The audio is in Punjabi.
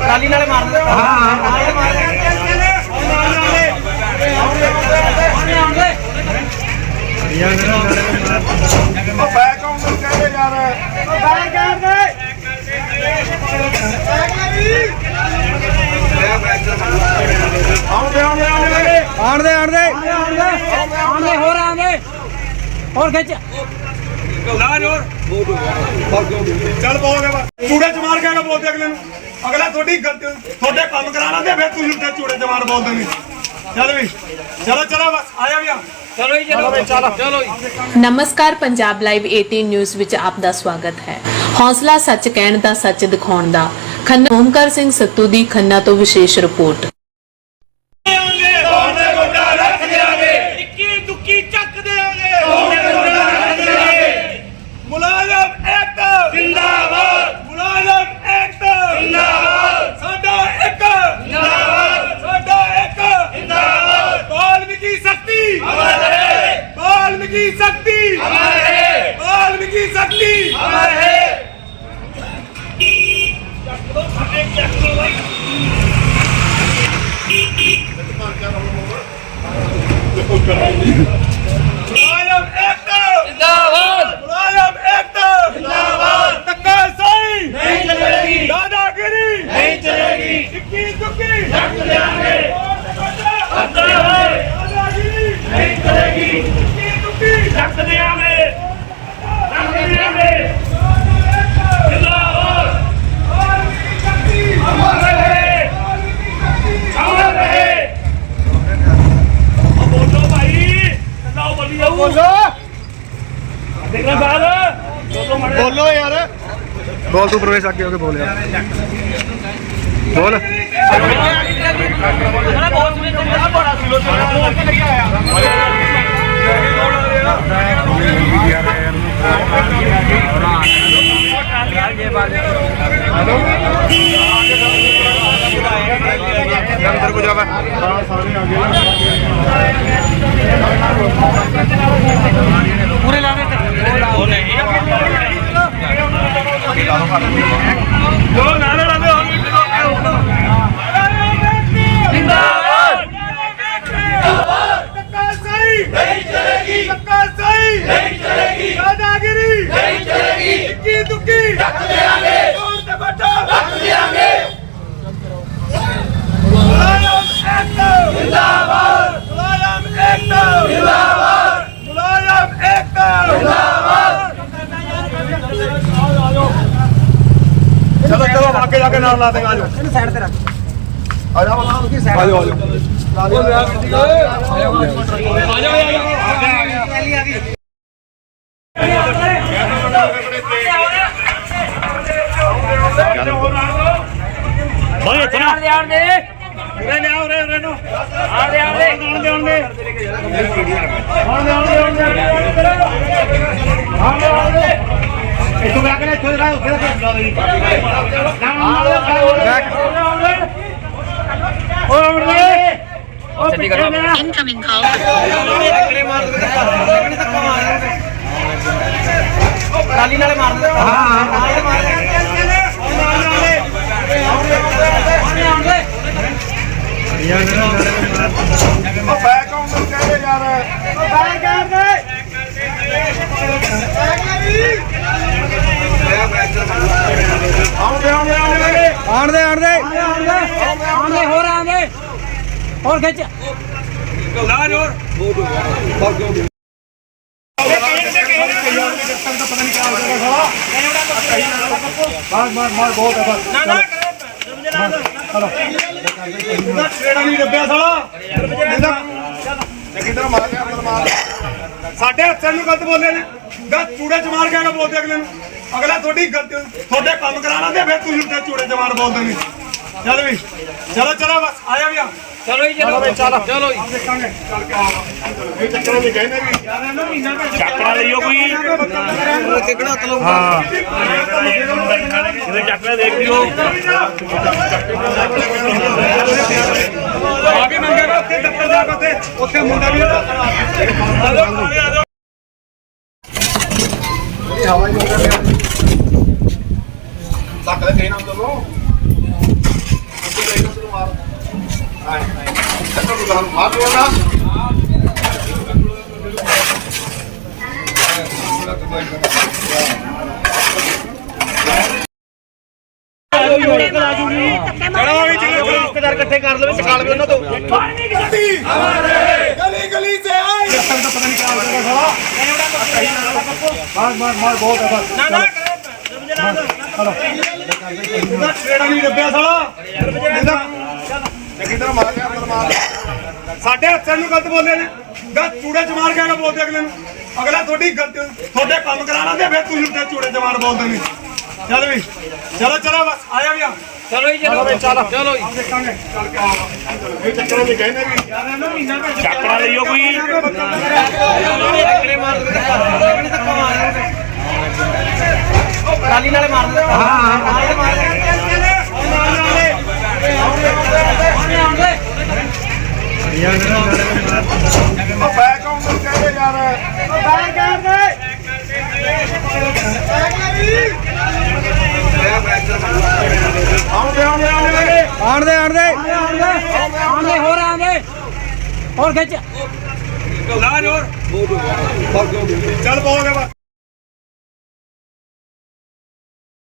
ਟਾਲੀ ਨਾਲੇ ਮਾਰ ਦੇ ਹਾਂ ਹਾਂ ਮਾਰ ਦੇ ਪੈ ਕੌਣ ਨੂੰ ਕਹਿੰਦੇ ਯਾਰ ਆਉਂਦੇ ਆਉਂਦੇ ਆਉਂਦੇ। ਆਣ ਦੇ ਆਣ ਦੇ। ਆਣ ਦੇ ਹੋਰ ਆਣ ਦੇ ਹੋਰ ਖਿੱਚ। ਲਾ ਜੋਰ। ਚੱਲ ਬੋਲ ਦੇ ਬਸ ਚੂੜੇ ਚ ਮਾਰ ਕੇ ਨਾ ਬੋਲਦੇ ਅਗਲੇ ਨੂੰ। ਅਗਲਾ ਤੁਹਾਡੀ ਗਲਤੀ ਤੁਹਾਡੇ ਕੰਮ ਕਰਾਣਾ ਤੇ ਫਿਰ ਤੁਸੀਂ ਉੱਤੇ ਚੂੜੇ ਚ ਮਾਰ ਬੋਲਦੇ ਨਹੀਂ। ਚੱਲ ਵੀ। ਚਲੋ ਚਲੋ ਬਸ ਆਇਆ ਵੀ ਆ। ਚਲੋ ਜੀ ਚਲੋ। ਚਲੋ ਚਲੋ ਨਮਸਕਾਰ ਪੰਜਾਬ ਲਾਈਵ 18 ਨਿਊਜ਼ ਵਿੱਚ ਆਪ ਦਾ ਸਵਾਗਤ ਹੈ। ਹੌਸਲਾ ਸੱਚ ਕਹਿਣ ਦਾ ਸੱਚ ਦਿਖਾਉਣ ਦਾ। ਖੰਨਾ ਓਮਕਾਰ ਸਿੰਘ ਸੱਤੂ ਦੀ ਖੰਨਾ ਤੋਂ ਵਿਸ਼ੇਸ਼ ਰਿਪੋਰਟ ਇੱਕੀ ਦੁੱਕੀ ਚੱਕ ਦੇਾਂਗੇ ਮੁਲਾਜ਼ਮ ਇੱਕ ਜਿੰਦਾਬਾਦ ਮੁਲਾਜ਼ਮ ਇੱਕ ਜਿੰਦਾਬਾਦ ਸਾਡਾ ਇੱਕ ਜਿੰਦਾਬਾਦ ਸਾਡਾ ਇੱਕ ਜਿੰਦਾਬਾਦ ਵਾਲਮੀਕੀ ਸ਼ਕਤੀ ਅਮਰ ਹੈ ਵਾਲਮੀਕੀ ਸ਼ਕਤੀ ਅਮਰ ਹੈ ਵਾਲਮੀਕੀ ਸ਼ਕਤੀ ਅਮਰ ਹੈ ਮੁਲਾਜ਼ਮ ਇੱਕ ਜਿੰਦਾਬਾਦ ਮੁਲਾਜ਼ਮ ਇੱਕ ਜਿੰਦਾਬਾਦ ਧੱਕਾ ਸਹੀ ਨਹੀਂ ਚਲੇਗੀ ਦਾਦਾਗਿਰੀ ਨਹੀਂ ਚਲੇਗੀ ਇੱਕੀ ਦੁੱਕੀ ਚੱਕ ਲਿਆਂਗੇ ਦਾਦਾਗਿਰੀ ਨਹੀਂ ਚਲੇਗੀ ਇੱਕੀ ਦੁੱਕੀ ਚੱਕ ਲਿਆਂਗੇ ਚੱਕ ਲਿਆਂਗੇ ਜਿੰਦਾਬਾਦ ਵਾਲਮੀਕੀ ਸ਼ਕਤੀ ਅਮਰ ਰਹੇ ਅਮਰ ਰਹੇ ਆ ਬੋਲੋ ਭਾਈ ਲਾਓ ਬੱਲੀ ਆਓ ਬੋਲੋ ਦੇਖ ਲੈ ਬਾਹਰ ਬੋਲੋ ਯਾਰ। ਬੋਲ ਤੂੰ ਪ੍ਰਵੇਸ਼ ਅੱਗੇ ਹੋ ਕੇ ਬੋਲ ਯਾਰ। ਬੋਲ। ਅੰਦਰ ਕੋ ਜਾਵਾ। ਜੋ ਨਾਰੇ ਲਾਵੇ ਹੋਰ ਵੀ ਜਿੰਦਾਬਾਦ ਜਿੰਦਾਬਾਦ ਟੱਕਾ ਸਹੀ ਨਹੀਂ ਚਲੇਗੀ ਟੱਕਾ ਸਹੀ ਨਹੀਂ ਚਲੇਗੀ ਦਾਦਾਗਿਰੀ ਨਹੀਂ ਚਲੇਗੀ ਇੱਕੀ ਦੁੱਕੀ ਰੱਖ ਦੇਾਂਗੇ ਤੋੜ ਤੇ ਬੱਟਾ ਰੱਖ ਦੇਾਂਗੇ ਮੁਲਾਜ਼ਮ ਇੱਕ ਜਿੰਦਾਬਾਦ ਮੁਲਾਜ਼ਮ ਇੱਕ ਜਿੰਦਾਬਾਦ ਮੁਲਾਜ਼ਮ ਇੱਕ ਜਿੰਦਾਬਾਦ ਚਲੋ ਚਲੋ ਅੱਗੇ ਜਾ ਕੇ ਨਾਲ ਲਾ ਦੇਗਾ ਆਜੋ ਇਹਨੂੰ ਸਾਈਡ ਤੇ ਰੱਖ। ਆਜੋ ਆਜੋ ਬਾਈ ਇੱਥੇ ਨਾ। ਆਣ ਦੇ ਆਣ ਦੇ। ਉਰੇ ਲਿਆ ਉਰੇ ਉਰੇ ਨੂੰ। ਆਣ ਦੇ ਆਣ ਦੇ। ਆਉਣ ਦੇ ਆਉਣ ਦੇ। ਆਉਣ ਦੇ ਆਉਣ ਦੇ ਆਉਣ ਦੇ। ਆਉਣ ਦੇ ਆਉਣ ਦੇ। ਇੱਥੋਂ ਬੈਕ ਨੇ ਇੱਥੋਂ ਦਾ ਉੱਥੇ ਦਾ ਬੁਲਾ ਲਈ ਨਾ ਆਉਣ ਦੇ ਓ ਆਉਣ ਦੇ ਓ ਪਿੱਛੇ ਨਾ ਇਨਕਮਿੰਗ ਕਾਲ ਟਾਲੀ ਨਾਲੇ ਮਾਰ ਦੇ ਹਾਂ ਹਾਂ ਮਾਰ ਦੇ ਪੈ ਕੌਣ ਨੂੰ ਕਹਿੰਦੇ ਯਾਰ ਪੈ ਕਹਿੰਦੇ ਆਉਂਦੇ ਆਉਂਦੇ ਆਉਂਦੇ। ਆਣ ਦੇ ਆਣ ਦੇ ਆਣ ਦੇ ਹੋਰ ਆਣ ਦੇ ਹੋਰ ਖਿੱਚ। ਲਾ ਜੋਰ ਮਾਰ ਮਾਰ ਮਾਰ ਬਹੁਤ ਹੈ ਬਸ ਨਾ ਨਾ ਚਲੋ ਇਹਦਾ ਛੇੜਾ ਨਹੀਂ ਲੱਭਿਆ ਸਾਲਾ ਇਹਦਾ ਕਿਧਰ ਮਾਰ ਗਿਆ ਅੰਦਰ ਮਾਰ ਸਾਡੇ ਹੱਥਾਂ ਨੂੰ ਗਲਤ ਬੋਲੇ ਨੇ। ਗਾ ਚੂੜੇ ਚ ਮਾਰ ਕੇ ਨਾ ਬੋਲਦੇ ਅਗਲੇ ਨੂੰ। ਅਗਲਾ ਤੁਹਾਡੀ ਗਲਤੀ ਤੁਹਾਡੇ ਕੰਮ ਕਰਾਣਾ ਤੇ ਫਿਰ ਤੁਸੀਂ ਉੱਤੇ ਚੂੜੇ ਮਾਰ ਬੋਲਦੇ ਨਹੀਂ ਚੱਲ ਵੀ ਚਲੋ ਚਲੋ ਬਸ ਆਇਆ ਵੀ ਆ। ਚਲੋ ਜੀ ਚਲੋ। ਚਲੋ। ਚਲੋ ਜੀ। ਦੇਖਾਂਗੇ ਚੱਲ ਕੇ ਆਵਾਂਗੇ ਇਹ ਚੱਕਰਾਂ ਦੇ ਕਹਿੰਦੇ ਵੀ ਚੱਕਣਾ ਲਈਓ ਕੋਈ ਹਾਂ। ਇਹਦੇ ਚੱਕਣਾ ਦੇਖ ਲਿਓ ਆ ਕੇ ਮੰਗੇਗਾ ਉੱਥੇ ਦਫ਼ਤਰ ਜਾ ਕੇ ਉੱਥੇ। ਉੱਥੇ ਮੁੰਡਾ ਵੀ ਲੱਗ ਲੈ ਕਹੀਂ ਨਾ ਦੋਨੋਂ ਉੱਥੇ ਕਹੀਂ ਨਾ ਤੈਨੂੰ ਮਾਰ। ਆਏ ਆਏ। ਚੱਕਰ ਨੂੰ ਗਾਲ ਮਾਰ ਦੋ ਨਾ। ਚਲੋ ਵੀ ਚਲੋ ਰਿਸ਼ਤੇਦਾਰ ਇਕੱਠੇ ਕਰ ਲਵੇ ਚਕਾ ਲਵੇ ਉਹਨਾਂ ਤੋਂ ਗਲੀ ਗਲੀ ਸੇ ਆਏ ਪਤਾ ਨਹੀਂ ਹੋ ਜਾਏਗਾ ਸਾਲਾ ਮਾਰ ਮਾਰ ਮਾਰ ਬਹੁਤ ਹੈ ਬਸ। ਨਾ ਨਾ ਇਹਦਾ ਛੇੜਾ ਨਹੀਂ ਲੱਭਿਆ ਸਾਲਾ ਇਹਦਾ ਚੰਗੀ ਤਰ੍ਹਾਂ ਮਾਰ ਗਿਆ ਅੰਦਰ ਮਾਰ ਸਾਡੇ ਹੱਥਾਂ ਨੂੰ ਗਲਤ ਬੋਲੇ ਨੇ। ਗਾ ਚੂੜੇ ਚ ਮਾਰ ਕੇ ਨਾ ਬੋਲਦੇ ਅਗਲੇ ਨੂੰ। ਅਗਲਾ ਤੁਹਾਡੀ ਗਲਤ ਤੁਹਾਡੇ ਕੰਮ ਕਰਾਣਾ ਤੇ ਫਿਰ ਤੁਸੀਂ ਉੱਤੇ ਚੂੜੇ ਚ ਮਾਰ ਬੋਲਦੇ ਨੇ। ਚੱਲ ਵੀ। ਚਲੋ ਚਲੋ ਬਸ ਆਇਆ ਵੀ ਆ। ਚਲੋ ਜੀ ਚਲੋ। ਚਲੋ ਚਲੋ। ਜੀ। ਦੇਖਾਂਗੇ ਚੱਲ ਕੇ ਇਹ ਚੱਕਰਾਂ ਦੇ ਕਹਿੰਦੇ ਵੀ ਯਾਰ ਇਹਨਾਂ ਮਹੀਨਾ ਭੇਜ ਚੱਕਣਾ ਲਈਓ ਕੋਈ ਟੱਕਰੇ ਮਾਰ ਦੇ ਟੱਕਰੇ ਧੱਕਾ ਮਾਰ ਦੇ ਟਰਾਲੀ ਨਾਲੇ ਮਾਰ ਦੇ ਹਾਂ ਹਾਂ। ਨਾਲੇ ਮਾਰ ਦੇ ਉਹ ਬੈਕ ਕਾਊਂਟਰ ਕਹਿੰਦੇ ਯਾਰ ਬੈਕ ਕਾਊਂਟਰ ਆਉਂਦੇ ਆਉਂਦੇ। ਆਉਂਦੇ ਆਣ ਦੇ ਆਣ ਦੇ ਆਣ ਦੇ ਹੋਰ ਆਣ ਦੇ ਹੋਰ ਖਿੱਚ ਚੱਲ ਪਾਓਗੇ ਬਸ।